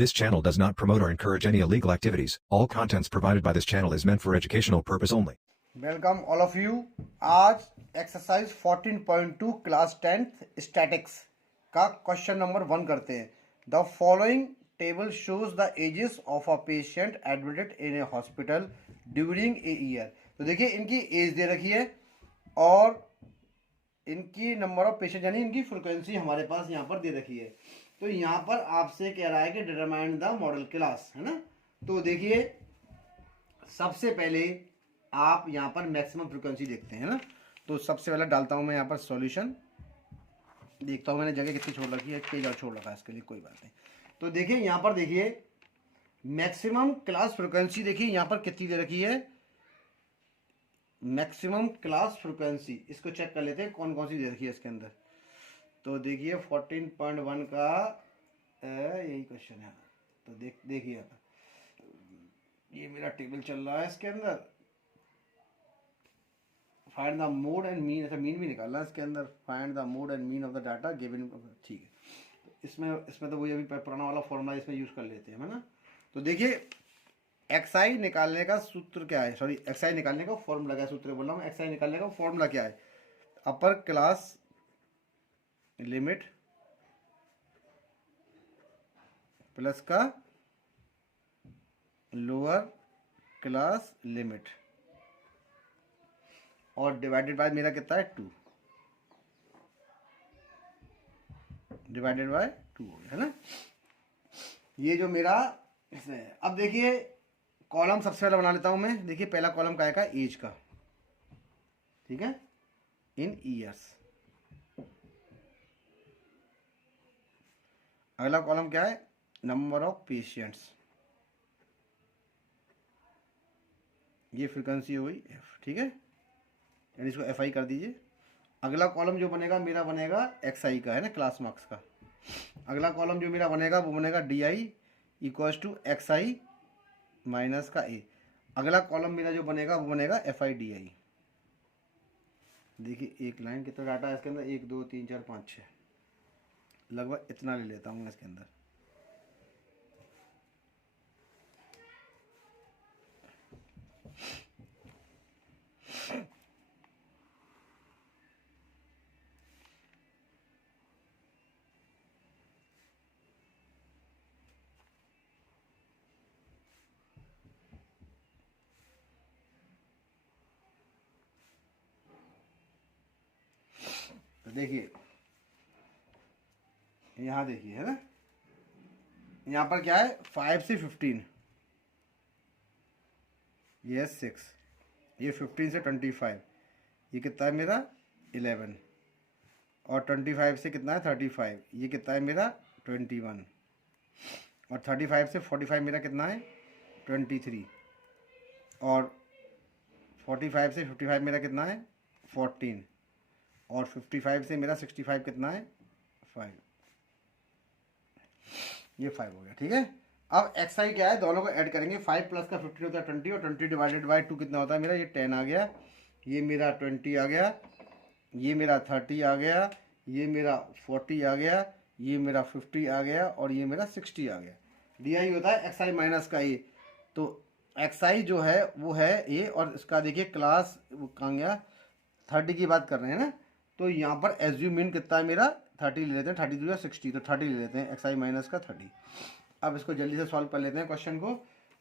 This channel does not promote or encourage any illegal activities. All contents provided by this channel is meant for educational purpose only. Welcome all of you. आज exercise 14.2 class 10th statistics का question number 1 करते हैं। The following table shows the ages of a patient admitted in a hospital during a year. तो देखिए इनकी as they रखी है और इनकी नंबर ऑफ पेशेंट यानी इनकी फ्रिक्वेंसी हमारे पास यहाँ पर दे रखी है। तो यहाँ पर आपसे कह रहा है कि डिटरमाइन द मॉडल क्लास, है ना। तो देखिए सबसे पहले आप यहाँ पर मैक्सिमम फ्रिक्वेंसी देखते हैं ना। तो सबसे पहले डालता हूँ मैं यहाँ पर सॉल्यूशन, देखता हूँ मैंने जगह कितनी छोड़ रखी है, पेज और छोड़ रखा है, इसके लिए कोई बात नहीं। तो देखिए यहाँ पर देखिए मैक्सिमम क्लास फ्रिक्वेंसी देखिए यहाँ पर कितनी दे रखी है। मैक्सिमम क्लास फ्रिक्वेंसी इसको चेक कर लेते हैं कौन कौन सी दे रखी है इसके अंदर। तो देखिए 14.1 का यही क्वेश्चन है। तो देखिए ये मेरा टेबल चल रहा है, इसके अंदर find the mode and mean, ऐसा मीन भी निकालना है इसके अंदर। Find the mode and mean of the data given, ठीक है। तो इसमें तो वही अभी पुराना वाला फॉर्मूला इसमें यूज कर लेते हैं, है ना। तो देखिए एक्सआई निकालने का सूत्र क्या है, सॉरी एक्सआई निकालने का फॉर्मूला क्या है, सूत्र बोल रहा हूँ। एक्सआई निकालने का फॉर्मूला क्या है, अपर क्लास लिमिट प्लस का लोअर क्लास लिमिट और डिवाइडेड बाय मेरा कितना है 2, डिवाइडेड बाय 2 है ना। ये जो मेरा इसमें है। अब देखिए कॉलम सबसे पहले बना लेता हूं मैं। देखिए पहला कॉलम क्या है, एज का, ठीक है, इन ईयर्स। अगला कॉलम क्या है, नंबर ऑफ पेशेंट्स, ये फ्रीक्वेंसी हो गई एफ, ठीक है, यानी इसको एफ आई कर दीजिए। अगला कॉलम जो बनेगा मेरा बनेगा एक्स आई का, है ना, क्लास मार्क्स का। अगला कॉलम जो मेरा बनेगा वो बनेगा D I equals to X I minus का ए। अगला कॉलम मेरा जो बनेगा वो बनेगा एफ आई डी आई। देखिए एक लाइन कितना डाटा है इसके अंदर, 1 2 3 4 5 6, लगभग इतना ले लेता हूँ इसके अंदर। तो देखिए यहाँ देखिए, है ना, यहाँ पर क्या है 5 से 15, ये 6, ये 15 से 25, ये कितना है मेरा 11, और 25 से कितना है 35, ये कितना है मेरा 21, और 35 से 45 मेरा कितना है 23, और 45 से 55 मेरा कितना है 14, और 55 से मेरा 65 कितना है 5, ये 5 हो गया, ठीक है। अब एक्स आई क्या है, दोनों को ऐड करेंगे। 5 प्लस का 15 होता है 20, और 20 डिवाइडेड बाय 2 कितना होता है मेरा, ये 10 आ गया, ये मेरा 20 आ गया, ये मेरा 30 आ गया, ये मेरा 40 आ गया, ये मेरा 50 आ गया, और ये मेरा 60 आ गया। डी आई होता है एक्स आई माइनस का ए। तो एक्स आई जो है वो है ए, और इसका देखिए क्लास कहाँ गया, 30 की बात कर रहे हैं ना। तो यहाँ पर एज्यूम मीन कितना है मेरा 30 ले लेते हैं, 30 2 60, तो 30 ले लेते हैं एक्स आई माइनस का 30। अब इसको जल्दी से सॉल्व कर लेते हैं क्वेश्चन को।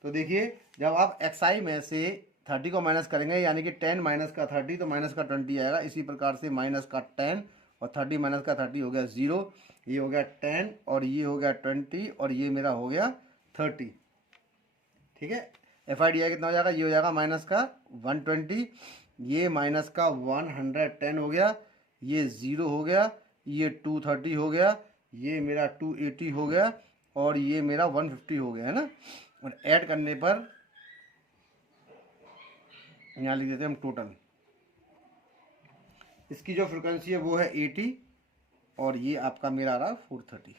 तो देखिए जब आप एक्स आई में से 30 को माइनस करेंगे, यानी कि 10 माइनस का 30, तो माइनस का 20 आएगा। इसी प्रकार से माइनस का 10 और 30 माइनस का 30 हो गया 0, ये हो गया 10, और ये हो गया 20, और ये मेरा हो गया 30, ठीक है। एफ आई डी आई कितना हो जाएगा, ये हो जाएगा माइनस का 120, ये माइनस का 110 हो गया, ये 0 हो गया, ये 230 हो गया, ये मेरा 280 हो गया, और ये मेरा 150 हो गया, है ना। और ऐड करने पर यहाँ लिख देते हैं हम टोटल। इसकी जो फ्रिक्वेंसी है वो है 80, और ये आपका मेरा आ रहा 430।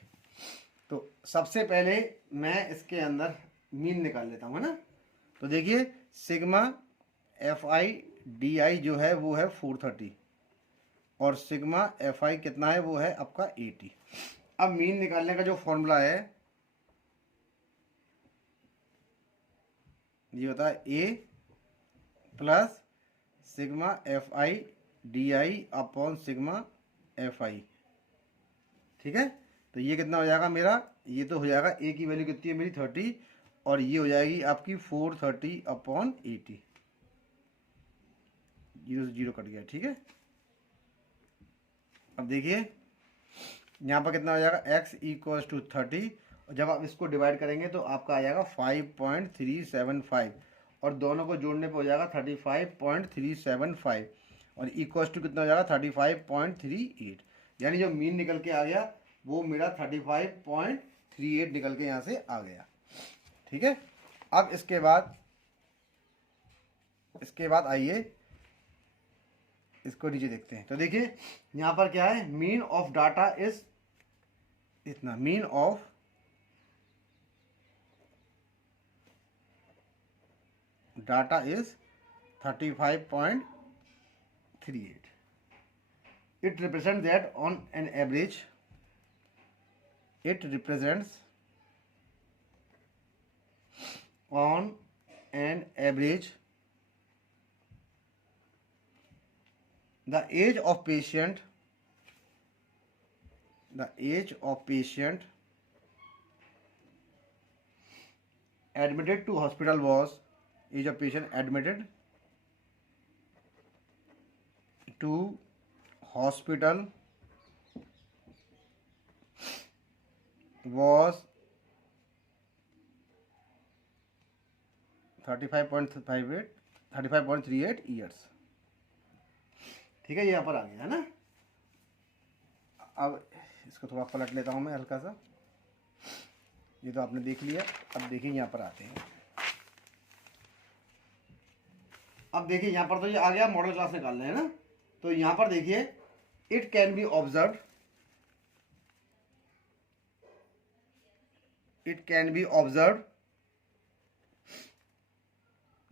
तो सबसे पहले मैं इसके अंदर मीन निकाल लेता हूँ, है ना। तो देखिए सिग्मा एफ आई डी आई जो है वो है 430, और सिग्मा एफ आई कितना है वो है आपका 80। अब मीन निकालने का जो फॉर्मूला है ये होता है A plus sigma F I D I upon sigma F I. ठीक है, तो ये कितना हो जाएगा मेरा, ये तो हो जाएगा ए की वैल्यू कितनी है मेरी 30, और ये हो जाएगी आपकी 430 अपॉन 80, 0 से 0 कट गया। ठीक है, अब देखिए यहाँ पर कितना हो जाएगा x इक्वल्स टू 30, और जब आप इसको डिवाइड करेंगे तो आपका आ जाएगा 5.375, और दोनों को जोड़ने पर हो जाएगा 35.375, और इक्वल्स टू कितना हो जाएगा 35.38, यानी जो मीन निकल के आ गया वो मेरा 35.38 निकल के यहाँ से आ गया। ठीक है, अब इसके बाद आइए इसको नीचे देखते हैं। तो देखिए यहाँ पर क्या है, मीन ऑफ डाटा इज इतना, mean of data is 35.38। it represents that on an average, it represents on an average the age of patient admitted to hospital was, age of patient admitted to hospital was 35.38 years। ठीक है, ये यहाँ पर आ गया है ना। अब इसको थोड़ा पलट लेता हूँ मैं हल्का सा, ये तो आपने देख लिया। अब देखिए यहाँ पर आते हैं, अब देखिए यहाँ पर तो ये आ गया, मॉडल क्लास निकालना है ना। तो यहाँ पर देखिए it can be observe,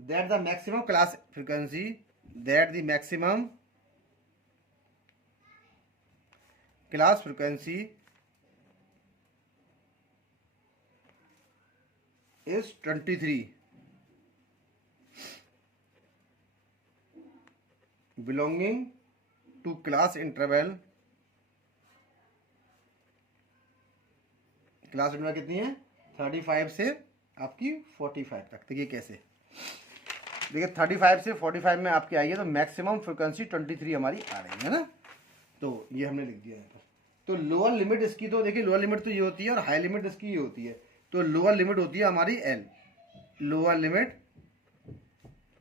that the maximum class frequency is 23 belonging to class interval कितनी है 35 से आपकी 45 तक। देखिए कैसे, देखिए 35 से 45 में आपकी आई है, तो मैक्सिमम फ्रिक्वेंसी 23 हमारी आ रही है ना। तो ये हमने लिख दिया है। तो लोअर लिमिट इसकी, तो देखिए लोअर लिमिट तो ये होती है और हाई लिमिट इसकी ये होती है। तो लोअर लिमिट होती है हमारी एल, लोअर लिमिट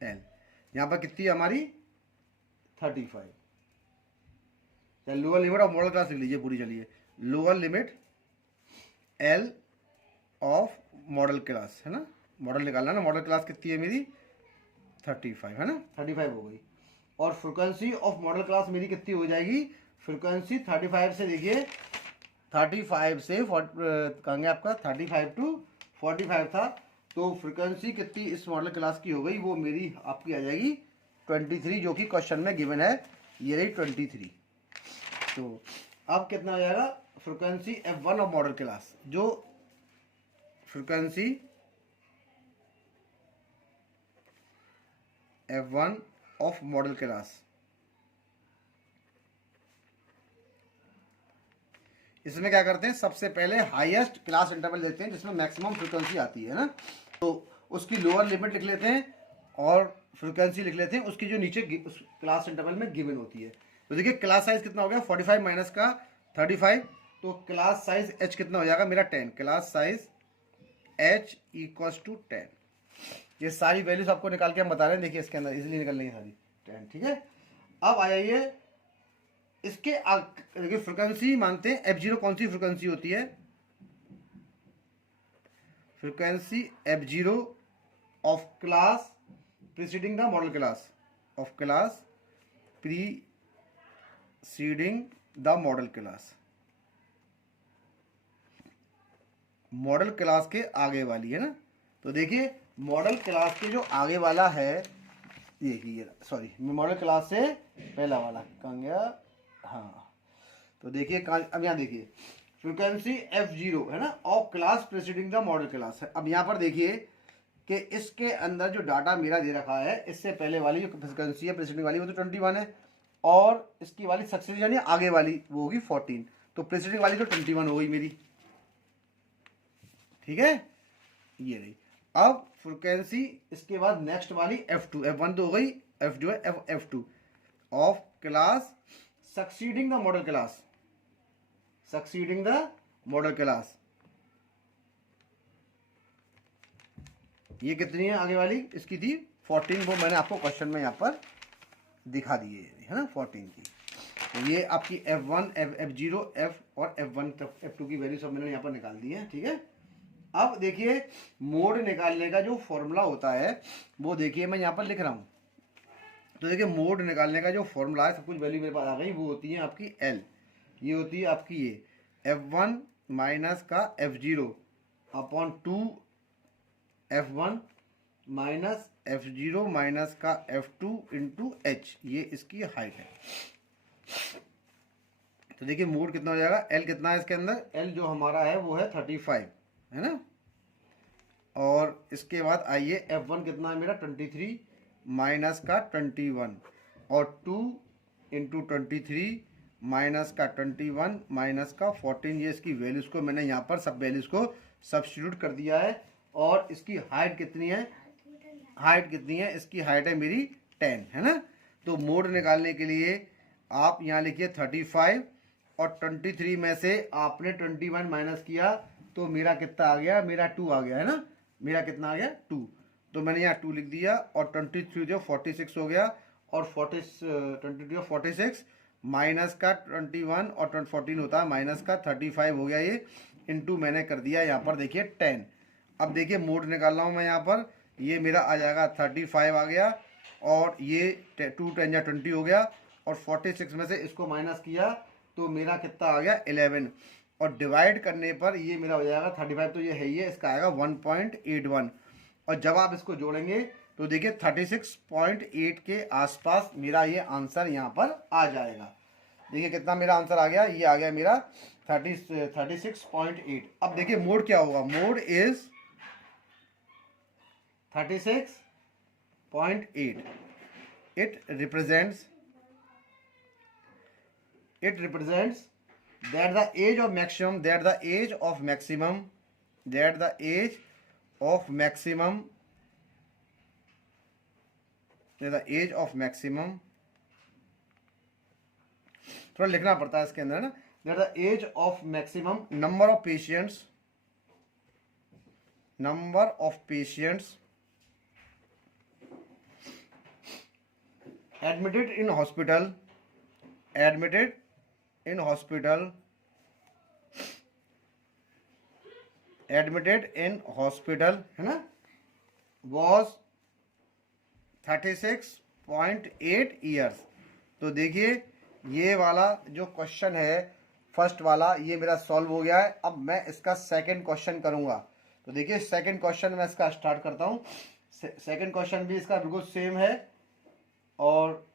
एल, यहाँ पर कितनी है हमारी 35। Lower limit of model class लिख लीजिए पूरी, चलिए lower limit L of model class है ना, मॉडल निकालना ना, मॉडल क्लास कितनी है मेरी 35 है ना, 35 हो गई। और फ्रिक्वेंसी ऑफ मॉडल क्लास मेरी कितनी हो जाएगी, फ्रिक्वेंसी 35 से, देखिए 35 से कहेंगे आपका 35 टू 45 था, तो फ्रिक्वेंसी कितनी इस मॉडल क्लास की हो गई, वो मेरी आपकी आ जाएगी 23, जो कि क्वेश्चन में गिवन है, ये रही 23। तो अब कितना हो जाएगा, frequency F1 of model class, जो frequency F1 of model class, इसमें क्या करते हैं, सबसे पहले हाईएस्ट क्लास इंटरवल लेते हैं जिसमें मैक्सिमम फ्रिक्वेंसी आती है ना, तो उसकी लोअर लिमिट लिख लेते हैं और फ्रिक्वेंसी लिख लेते हैं उसकी जो नीचे उस क्लास इंटरवल में गिवन होती है। तो देखिए क्लास साइज कितना हो गया 45 माइनस का 35, तो क्लास साइज H कितना हो जाएगा मेरा 10, class size H equals to 10। ये सारी वैल्यूज आपको निकाल के हम बता रहे हैं, देखिए इसके अंदर इजीली निकल रही है सारी 10। ठीक है, अब आ जाइए इसके देखिए फ्रिक्वेंसी मानते हैं F0 कौन सी फ्रिक्वेंसी होती है, frequency F0 of class preceding the modal class, of class preceding the modal class, model class के आगे वाली है ना। तो देखिए मॉडल क्लास के जो आगे वाला है, देखिए सॉरी मॉडल क्लास से पहला वाला कहाँ गया, हाँ तो देखिए अब यहाँ देखिए फ्रिक्वेंसी F0 है ना of class preceding the modal class है। अब यहाँ पर देखिए कि इसके अंदर जो डाटा मेरा दे रखा है, इससे पहले वाली जो फ्रीक्वेंसी है प्रीसीडिंग वाली वो तो 21 है, और इसकी वाली सक्सेसिव यानी आगे वाली वो होगी 14। तो प्रीसीडिंग वाली तो 21 हो गई मेरी, ठीक है, ये रही। अब फ्रीक्वेंसी इसके बाद नेक्स्ट वाली F2, F1 तो हो गई, F जो है F2 of class succeeding the modal class, succeeding the modal class. ये कितनी है आगे वाली, इसकी थी 14, वो मैंने आपको क्वेश्चन में यहाँ पर दिखा दिए है ना 14 की। तो ये आपकी F1, F0, F और F1 F2 की वैल्यू सब मैंने यहाँ पर निकाल दी है, ठीक है। अब देखिए मोड निकालने का जो फॉर्मूला होता है वो देखिए मैं यहाँ पर लिख रहा हूँ। तो देखिए मोड निकालने का जो फॉर्मूला है, सब कुछ वैल्यू मेरे पास आ गई, वो होती है आपकी L, ये होती है आपकी ये F1 माइनस का F0 upon 2 F1 minus F0 minus का F2 इंटू H, ये इसकी हाइट है। तो देखिए मोड कितना हो जाएगा, L कितना है इसके अंदर, L जो हमारा है वो है 35 है ना। और इसके बाद आइए F1 कितना है मेरा 23 माइनस का 21 और 2 इंटू 23 माइनस का 21 माइनस का 14, ये इसकी वैल्यूज को मैंने यहाँ पर सब वैल्यूज को सब्स्टिट्यूट कर दिया है। और इसकी हाइट कितनी है, हाइट कितनी है, इसकी हाइट है मेरी 10 है ना। तो मोड निकालने के लिए आप यहाँ लिखिए 35 और 23 में से आपने 21 माइनस किया तो मेरा कितना आ गया, मेरा 2 आ गया है ना, मेरा कितना आ गया 2। तो मैंने यहाँ 2 लिख दिया और 23 जो 46 हो गया और 22 46 माइनस का 21 और 14 होता है माइनस का 35 हो गया, ये इंटू मैंने कर दिया यहाँ पर देखिए 10। अब देखिए मोड निकाल रहा हूँ मैं यहाँ पर, ये मेरा आ जाएगा 35 आ गया और ये 2 10 या 20 हो गया और 46 में से इसको माइनस किया तो मेरा कितना आ गया 11 और डिवाइड करने पर ये मेरा हो जाएगा 35, तो ये है ये इसका आएगा 1.81 और जब आप इसको जोड़ेंगे तो देखिए 36.8 के आसपास मेरा ये आंसर यहाँ पर आ जाएगा। देखिए कितना मेरा आंसर आ गया, ये आ गया मेरा 36.8। अब देखिए मोड क्या होगा, mode is 36.8, it represents that the age of maximum, that the age of maximum, that the age of maximum, that the age of maximum, थोड़ा लिखना पड़ता है इसके अंदर ना, that the age of maximum number of patients, number of patients admitted in hospital, admitted in hospital, admitted in hospital है ना, was 36.8 years। तो देखिए ये वाला जो क्वेश्चन है फर्स्ट वाला ये मेरा सॉल्व हो गया है। अब मैं इसका सेकंड क्वेश्चन करूंगा। तो देखिए सेकंड क्वेश्चन मैं इसका स्टार्ट करता हूँ। सेकंड क्वेश्चन भी इसका बिल्कुल सेम है और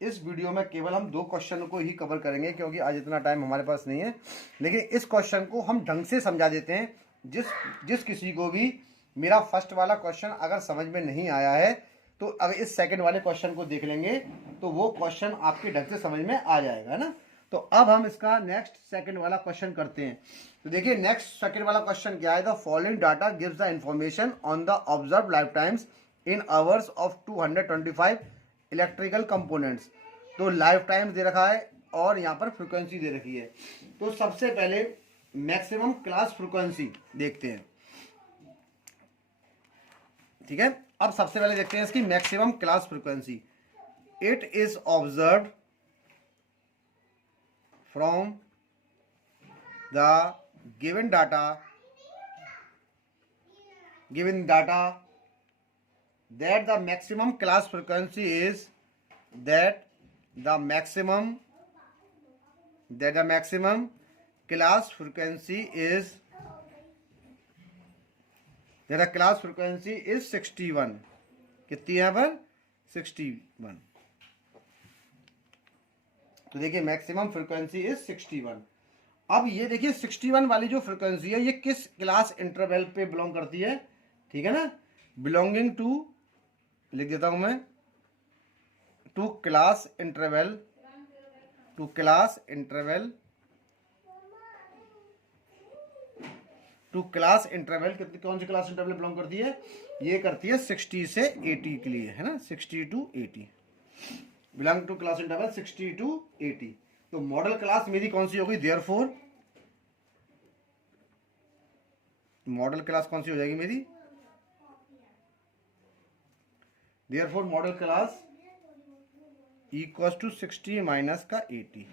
इस वीडियो में केवल हम 2 क्वेश्चन को ही कवर करेंगे क्योंकि आज इतना टाइम हमारे पास नहीं है, लेकिन इस क्वेश्चन को हम ढंग से समझा देते हैं। जिस किसी को भी मेरा फर्स्ट वाला क्वेश्चन अगर समझ में नहीं आया है तो अगर इस सेकंड वाले क्वेश्चन को देख लेंगे तो वो क्वेश्चन आपके ढंग से समझ में आ जाएगा ना। तो अब हम इसका नेक्स्ट सेकंड वाला क्वेश्चन करते हैं। तो देखिए नेक्स्ट सेकंड वाला क्वेश्चन क्या है, the following data gives the information on the observe life times in hours of 225 electrical components. तो लाइफ टाइम्स दे रखा है और यहाँ पर फ्रीक्वेंसी दे रखी है। तो सबसे पहले मैक्सिमम क्लास फ्रीक्वेंसी देखते हैं, ठीक है। अब सबसे पहले देखते हैं इसकी maximum class frequency. It is observed from the given data that the maximum class frequency is that the maximum class frequency is that the class frequency is 61। कितनी यहाँ पर 61। तो देखिए मैक्सिमम फ्रीक्वेंसी इज 61। अब ये देखिए 61 वाली जो फ्रीक्वेंसी है ये किस क्लास इंटरवल पे बिलोंग करती है, ठीक है ना। बिलोंगिंग टू, लिख देता हूं मैं, two class interval, two class interval, two class interval, कितनी कौन सी क्लास इंटरवल बिलोंग करती है? ये करती है 60 से 80 के लिए, है ना, 60 to 80, belong to class interval 60 to 80। तो मॉडल क्लास मेरी कौन सी होगी? देयरफॉर मॉडल क्लास कौन सी हो जाएगी मेरी? Therefore modal class equals to 60 minus का 80,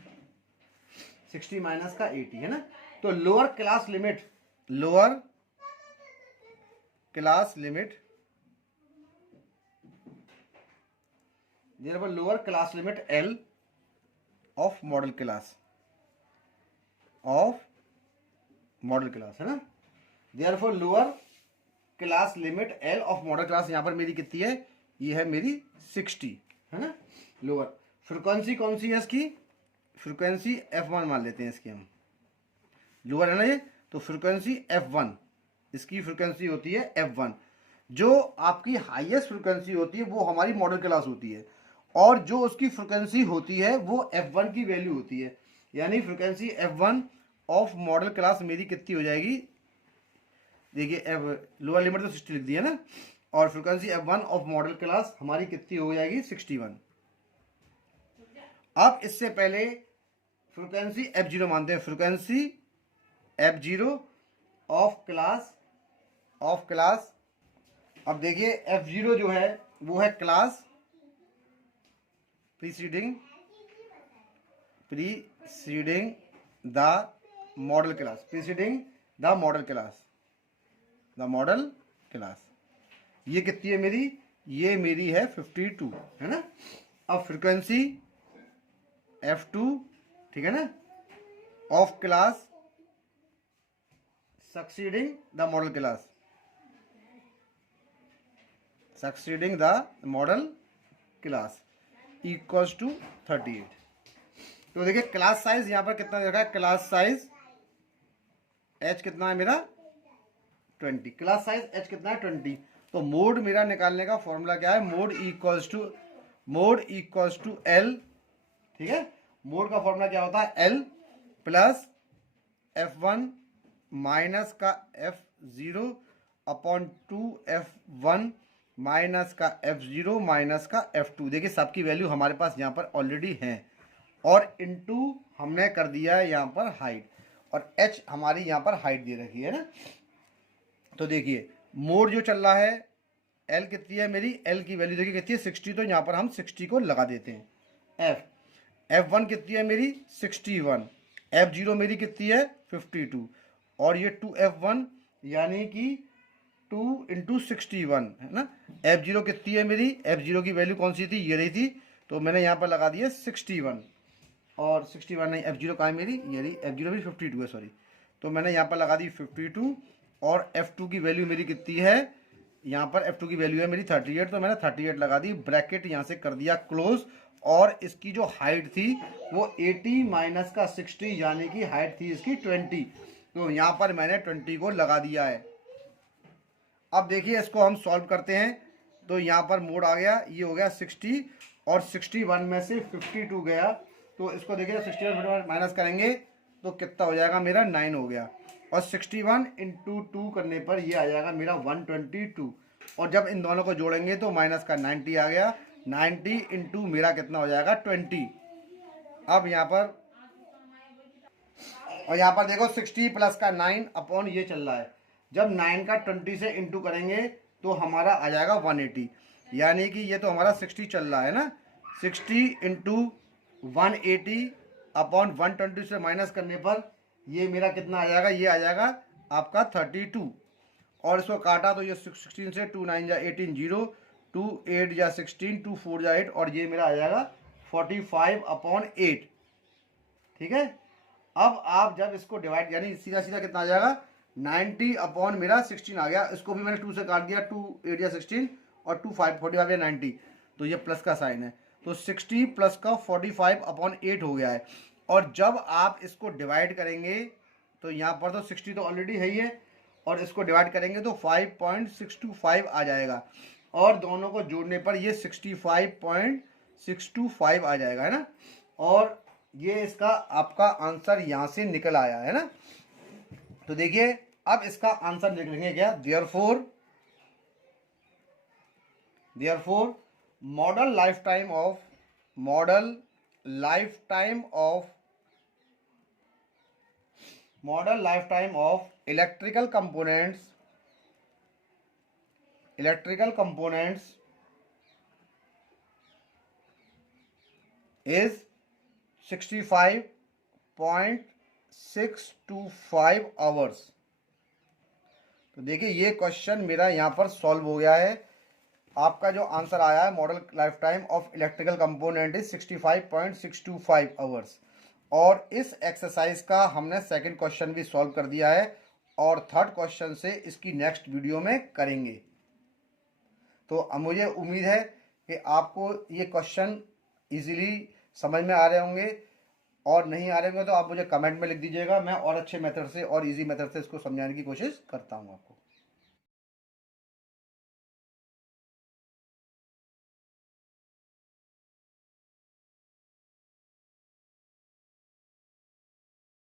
60 माइनस का 80, है ना। तो lower class limit, lower class limit, therefore lower class limit L of model class, of model class, है ना। Therefore lower class limit L of model class यहां पर मेरी कितनी है? ये है मेरी 60, है ना। लोअर फ्रीक्वेंसी कौन सी है इसकी? फ्रीक्वेंसी F1 मान लेते हैं इसकी हम, लोअर है ना ये, तो फ्रीक्वेंसी F1, इसकी फ्रीक्वेंसी होती है F1। जो आपकी हाईएस्ट फ्रीक्वेंसी होती है वो हमारी मॉडल क्लास होती है, और जो उसकी फ्रीक्वेंसी होती है वो F1 की वैल्यू होती है। यानी frequency F1 of model class मेरी कितनी हो जाएगी? देखिए लोअर लिमिट तो 60 लिख दी है ना, और frequency F1 of model class हमारी कितनी हो जाएगी? 61। अब इससे पहले फ्रीक्वेंसी F0 मानते हैं, frequency F0 of class, of class. अब देखिए F0 जो है वो है class preceding the modal class, preceding the modal class, the modal class. ये कितनी है मेरी? ये मेरी है 52, है ना। अब फ्रीक्वेंसी F2, ठीक है ना, of class succeeding the modal class, succeeding the modal class equals to 38। तो देखिए क्लास साइज यहां पर कितना देखा है? क्लास साइज H कितना है मेरा? 20। क्लास साइज H कितना है? 20। तो मोड मेरा निकालने का फॉर्मूला क्या है? मोड इक्वल्स टू L, ठीक है। मोड का फॉर्मूला क्या होता है? L प्लस F1 माइनस का F0 अपॉन 2F1 माइनस का F0 माइनस का F2। देखिए सबकी वैल्यू हमारे पास यहाँ पर ऑलरेडी है, और इनटू हमने कर दिया है यहाँ पर हाइट, और H हमारी यहाँ पर हाइट दे रखी है ना। तो देखिए मोड जो चल रहा है, L कितनी है मेरी? L की वैल्यू देखिए कितनी है? 60। तो यहाँ पर हम 60 को लगा देते हैं। F1 कितनी है मेरी? 61। F0 मेरी कितनी है? 52। और ये 2F1 यानी कि 2 इंटू 61, है ना। F0 कितनी है मेरी? F0 की वैल्यू कौन सी थी? ये रही थी, तो मैंने यहाँ पर लगा दिया 61, और 61 नहीं, F0 कहाँ है मेरी? ये रही, F0 मेरी 52 है, सॉरी। तो मैंने यहाँ पर लगा दी 52, और F2 की वैल्यू मेरी कितनी है? यहाँ पर F2 की वैल्यू है मेरी 38, तो मैंने 38 लगा दी, ब्रैकेट यहाँ से कर दिया क्लोज। और इसकी जो हाइट थी वो 80 माइनस का 60, यानी कि हाइट थी इसकी 20, तो यहाँ पर मैंने 20 को लगा दिया है। अब देखिए इसको हम सॉल्व करते हैं, तो यहाँ पर मोड आ गया, ये हो गया 60, और 61 में से 52 गया, तो इसको देखिए 61 माइनस करेंगे तो कितना हो जाएगा मेरा? 9 हो गया, और 61 इंटू 2 करने पर ये आ जाएगा मेरा 122, और जब इन दोनों को जोड़ेंगे तो माइनस का 90 आ गया, 90 इंटू मेरा कितना हो जाएगा? 20। अब यहाँ पर, और यहाँ पर देखो 60 प्लस का 9 अपॉन ये चल रहा है, जब 9 का 20 से इंटू करेंगे तो हमारा आ जाएगा 180, यानी कि ये तो हमारा 60 चल रहा है ना, 60 इंटू 180 अपॉन 120 से माइनस करने पर ये मेरा कितना आ जाएगा? ये आ जाएगा आपका 32, और इसको काटा तो ये 16 से 2 9 जा 18 0, 2 8 जा 16, 2 4 जा 8, और ये मेरा आ जाएगा 45 अपॉन 8, ठीक है। अब आप जब इसको डिवाइड, यानी सीधा सीधा कितना आ जाएगा? 90 अपॉन मेरा 16 आ गया, इसको भी मैंने 2 से काट दिया, 2 8 या 16, और 2 5 45 या 90, तो ये प्लस का साइन है, तो 60 प्लस का 45 अपॉन 8 हो गया है। और जब आप इसको डिवाइड करेंगे तो यहाँ पर तो 60 तो ऑलरेडी है ही है, और इसको डिवाइड करेंगे तो 5.625 आ जाएगा, और दोनों को जोड़ने पर ये 65.625 आ जाएगा, है ना। और ये इसका आपका आंसर यहाँ से निकल आया, है ना। तो देखिए अब इसका आंसर निकलेंगे क्या, therefore model life time of electrical components is 65.625 hours. तो देखिए ये क्वेश्चन मेरा यहाँ पर सॉल्व हो गया है। आपका जो आंसर आया है, model life time of electrical component is 65.625 hours. और इस एक्सरसाइज का हमने सेकंड क्वेश्चन भी सॉल्व कर दिया है, और थर्ड क्वेश्चन से इसकी नेक्स्ट वीडियो में करेंगे। तो अब मुझे उम्मीद है कि आपको ये क्वेश्चन इजीली समझ में आ रहे होंगे, और नहीं आ रहे होंगे तो आप मुझे कमेंट में लिख दीजिएगा। मैं और अच्छे मेथड से और इजी मेथड से इसको समझाने की कोशिश करता हूँ आपको।